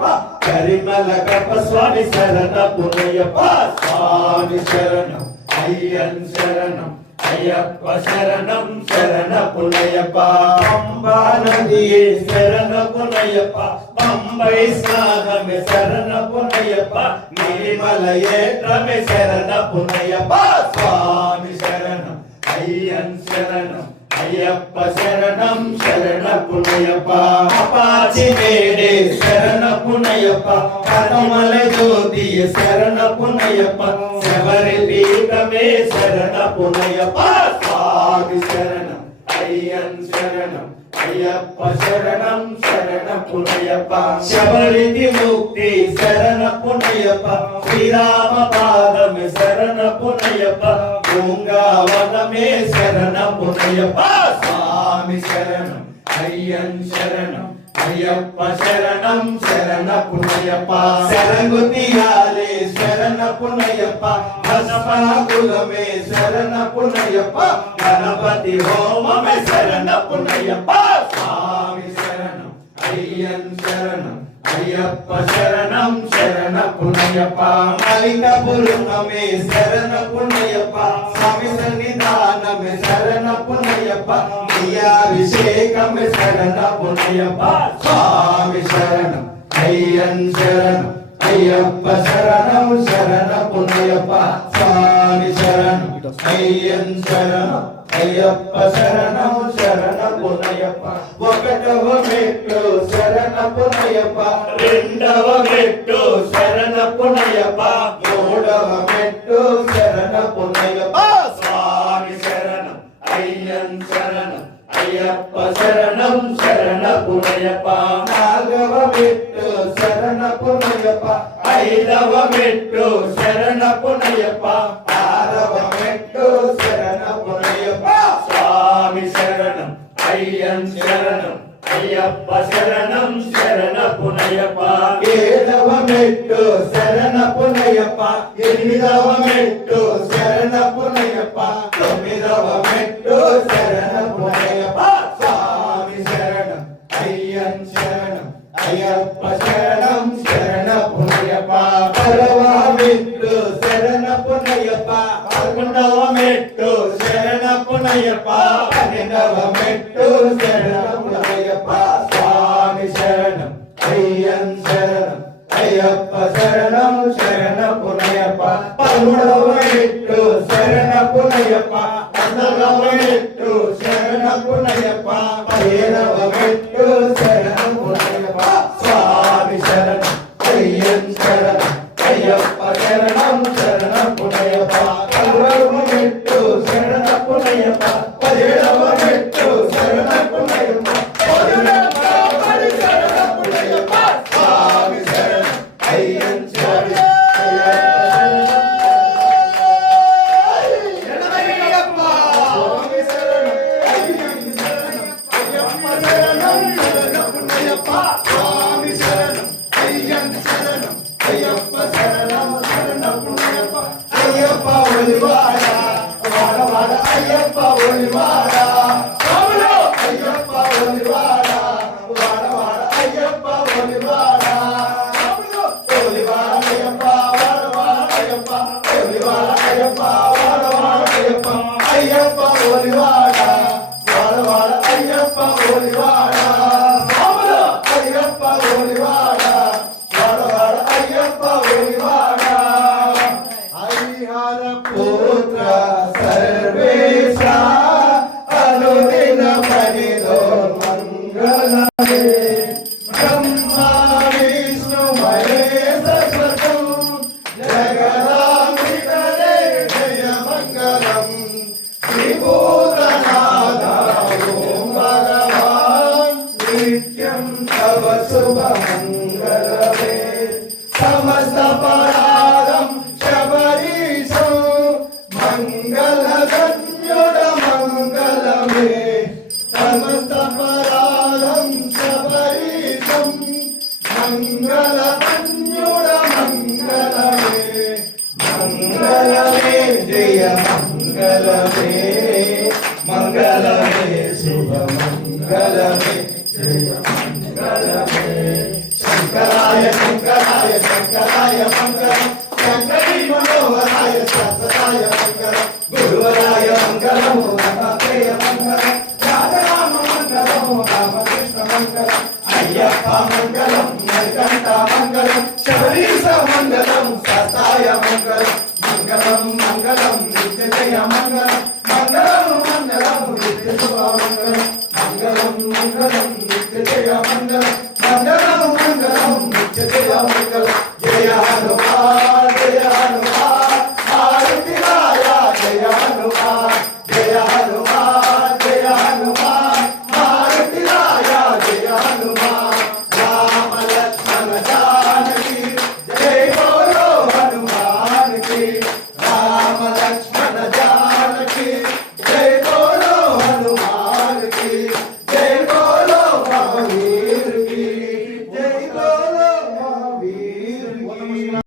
పునయ్యప్ప కరిమల కప్ప స్వామి శరణ పునయ్యప్ప స్వామి శరణం అయ్యన్ శరణం అయ్యప్ప శరణం శరణ పునయ్యప్ప పంబా నదియే శరణ పునయ్యప్ప పంబై స్నానమే శరణ పునయ్యప్ప నీలిమల ఏత్రమే శరణ పునయ్యప్ప స్వామి శరణం అయ్యన్ శరణం అయ్యప్ప శరణం శరణ పునయ్యప్ప అపాచి మేడే శరణ పునయ్యప్ప కర్మల జ్యోతి శరణ పునయ్యప్ప శబరి పీఠమే శరణ పునయ్యప్ప స్వామి శరణం అయ్యన్ శరణం అయ్యప్ప శరణం శరణ పునయ్యప్ప శబరిది ముక్తి శరణ పునయ్యప్ప శ్రీరామ పాదమే శరణ పునయ్యప్ప బృందావనమే శరణ పునయ్యప్ప స్వామి శరణం అయ్యన్ శరణం అయ్యప్ప శరణం శరణ పునయ్యప్ప శరణుతియాలే శరణ పునయ్యప్ప భస్మాకులమే శరణ పునయ్యప్ప గణపతి హోమమే శరణ పునయ్యప్ప స్వామి శరణం అయ్యన్ శరణం అయ్యప్ప శరణం శరణ పునయ్యప్ప మలికపురమే శరణ పునయ్యప్ప స్వామి సన్నిధానమే శరణ పునయ్యప్ప అభిషేకమే శరణ పునయ్యప్ప స్వామి శరణం అయ్యన్ శరణం అయ్యప్ప శరణం శరణ పునయ్యప్ప స్వామి శరణం అయ్యన్ శరణం అయ్యప్ప శరణం శరణ పునయ్యప్ప ఒకటవ మెట్టు శరణ పునయ్యప్ప రెండవ మెట్టు శరణ పునయ్యప్ప మూడవ మెట్టు శరణ పునయ్యప్ప స్వామి శరణం అయ్యన్ శరణం అయ్యప్ప శరణం శరణ పునయ్యప్ప నాలుగవ మెట్టు శరణ పునయ్యప్ప ఐదవ మెట్టు శరణ పునయ్యప్ప ఆరవ మెట్టు శరణ పునయ్యప్ప స్వామి శరణం అయ్యన్ శరణం అయ్యప్ప శరణం శరణ పునయ్యప్ప ఏడవ మెట్టు శరణ పునయ్యప్ప ఎనిమిదవ మెట్టు శరణ పునయ్యప్ప తొమ్మిదవ మెట్టు శరణ పునయ్యప్ప స్వామి శరణం అయ్యన్ శరణం అయ్యప్ప శరణం శరణ పునయ్యప్ప పదవ మెట్టు శరణ పునయ్యప్ప పదకొండవ మెట్టు శరణ పునయ్యప్ప పన్నెండవ మెట్టు శరణ పునయ్యప్ప స్వామి శరణం అయ్యన్ శరణం అయ్యప్ప శరణం శరణ పునయ్యప్ప పదమూడవ మెట్టు శరణ పునయ్యప్ప పద్నాలుగవ మెట్టు శరణ పునయ్యప్ప పదిహేనవ మెట్టు శరణ పునయ్యప్ప స్వామి శరణం అయ్యన్ శరణం అయ్యప్ప శరణం శరణ పునయ్యప్ప పదహారవ మెట్టు శరణ పునయ్యప్ప పదిహేడవ మెట్టు శరణ పునయ్యప్ప స్వామి శరణం అయ్యన్ శరణం శంకరాయ శంకరాయ మంగళం